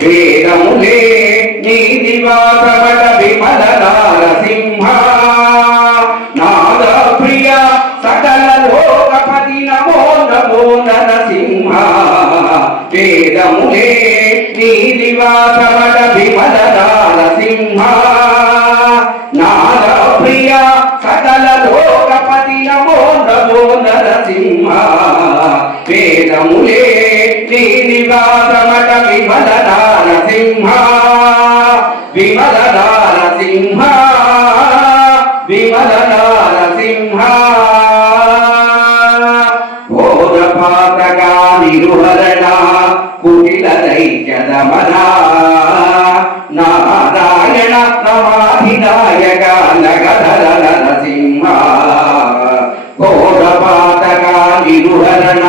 వేదములే నీ నివాసమట విమల నారసింహ నాద ప్రియ సకల లోకపతి నమో నమో నరసింహ వేదములే నీ నివాసమట విమల నారసింహ నాద ప్రియ సకల లోకపతి నమో నమో నరసింహ వేదములే నీ నివాసమట విమల నారసింహ విమల నారసింహ విమల నారసింహ ఘోరపాతగా నిరుహరణ కుటిల దైత్యదమన నారాయణ నమాధినాయక నగధర నరసింహ ఘోరపాతగా నిరుహరణ